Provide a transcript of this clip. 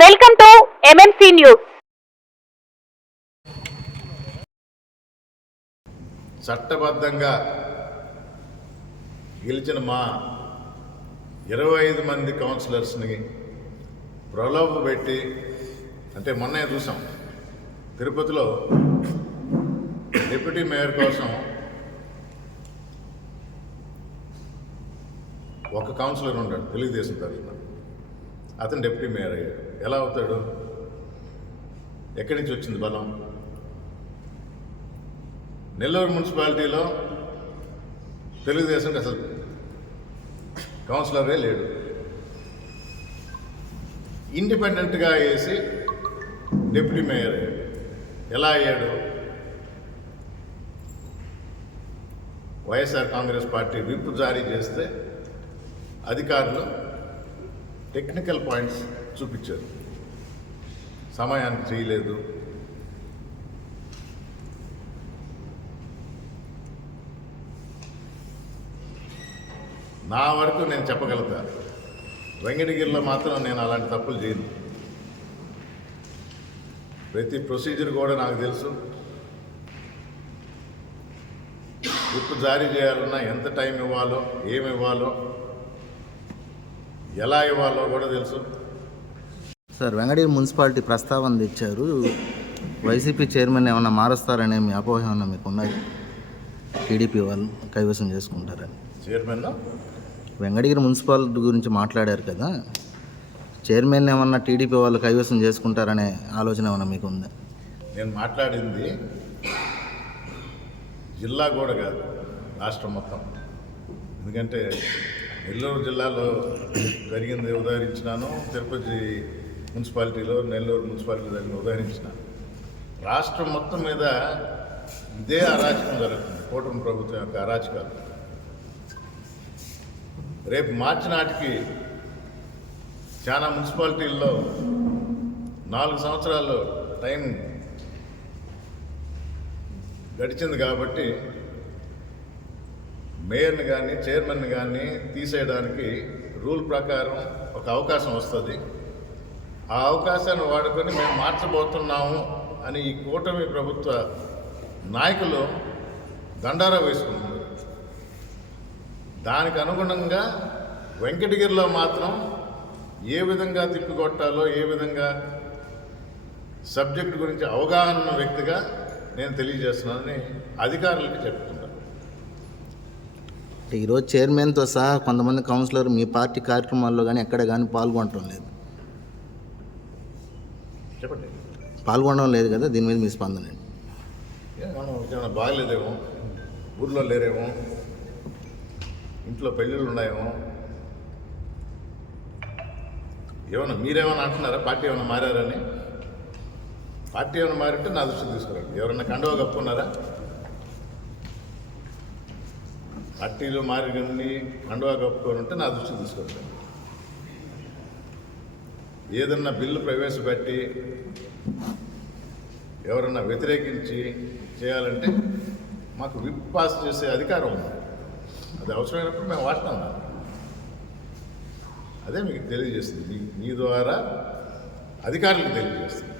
Welcome to MMC news. చట్టబద్ధంగా గెలిచిన మా 25 మంది కౌన్సిలర్స్ని ప్రలోభ పెట్టి, అంటే మొన్నే చూసాం తిరుపతిలో డిప్యూటీ మేయర్ కోసం ఒక కౌన్సిలర్ ఉంటాడు తెలుగుదేశం తరఫున, అతను డిప్యూటీ మేయర్ అయ్యాడు. ఎలా అవుతాడు? ఎక్కడి నుంచి వచ్చింది బలం? నెల్లూరు మున్సిపాలిటీలో తెలుగుదేశంకి అసలు కౌన్సిలరే లేడు. ఇండిపెండెంట్గా వేసి డిప్యూటీ మేయర్ అయ్యాడు. ఎలా అయ్యాడు? వైఎస్ఆర్ కాంగ్రెస్ పార్టీ విప్ జారీ చేస్తే అధికారులు టెక్నికల్ పాయింట్స్ చూపించారు, సమయానికి చేయలేదు. నా వరకు నేను చెప్పగలుగుతా, వెంకటగిరిలో మాత్రం నేను అలాంటి తప్పులు చేయను. ప్రతి ప్రొసీజర్ కూడా నాకు తెలుసు. విప్ జారీ చేయాలన్నా ఎంత టైం ఇవ్వాలో, ఏమి ఇవ్వాలో, ఎలా ఇవ్వాలో కూడా తెలుసు. సార్, వెంకటగిరి మున్సిపాలిటీ ప్రస్తావన తెచ్చారు. వైసీపీ చైర్మన్ ఏమన్నా మారుస్తారనే మీ అపోహ ఏమన్నా మీకు ఉన్నాయి? టీడీపీ వాళ్ళు కైవసం చేసుకుంటారని. చైర్మన్ వెంకటగిరి మున్సిపాలిటీ గురించి మాట్లాడారు కదా, చైర్మన్ ఏమన్నా టీడీపీ వాళ్ళు కైవసం చేసుకుంటారనే ఆలోచన ఏమన్నా మీకు ఉందా? నేను మాట్లాడింది జిల్లా కూడా కాదు, రాష్ట్రం మొత్తం. ఎందుకంటే నెల్లూరు జిల్లాలో జరిగింది ఉదాహరించినాను, తిరుపతి మున్సిపాలిటీలో నెల్లూరు మున్సిపాలిటీ జరిగిన ఉదాహరించినాను. రాష్ట్రం మొత్తం మీద ఇదే అరాచకం జరుగుతుంది, కూటమి ప్రభుత్వం యొక్క అరాచకాలు. రేపు మార్చి నాటికి చాలా మున్సిపాలిటీల్లో 4 సంవత్సరాలు టైం గడిచింది కాబట్టి మేయర్ని కానీ చైర్మన్ని కానీ తీసేయడానికి రూల్ ప్రకారం ఒక అవకాశం వస్తుంది. ఆ అవకాశాన్ని వాడుకొని మేము మార్చబోతున్నాము అని ఈ కూటమి ప్రభుత్వ నాయకులు దండారా వేసుకుంటున్నారు. దానికి అనుగుణంగా వెంకటగిరిలో మాత్రం ఏ విధంగా తిప్పికొట్టాలో, ఏ విధంగా సబ్జెక్టు గురించి అవగాహన ఉన్న వ్యక్తిగా నేను తెలియజేస్తున్నానని అధికారులకి చెప్తున్నాను. ఈరోజు చైర్మన్తో సహా కొంతమంది కౌన్సిలర్ మీ పార్టీ కార్యక్రమాల్లో కానీ ఎక్కడ కానీ పాల్గొనడం లేదు. చెప్పండి. పాల్గొనడం లేదు కదా, దీని మీద మీ స్పందన ఏంటి? ఏమైనా బాగలేదేమో, ఊర్లో లేరేమో, ఇంట్లో పెళ్ళిళ్ళు ఉన్నాయేమో, ఏమన్నా మీరేమైనా అంటున్నారా పార్టీ ఏమైనా మారారని? పార్టీ ఏమైనా మారింటే నా దృష్టికి తీసుకురండి. ఎవరన్నా కండువా కప్పుకున్నారా? పార్టీలు మారి కండువా కప్పుకొని ఉంటే నా దృష్టికి తీసుకురండి. ఏదన్నా బిల్లు ప్రవేశపెట్టి ఎవరన్నా వ్యతిరేకించి చేయాలంటే మాకు విప్ పాస్ చేసే అధికారం ఉంది. అది అవసరమైనప్పుడు మేము వాడతాం. అదే మీకు తెలియజేస్తుంది, మీ ద్వారా అధికారులకు తెలియజేస్తుంది.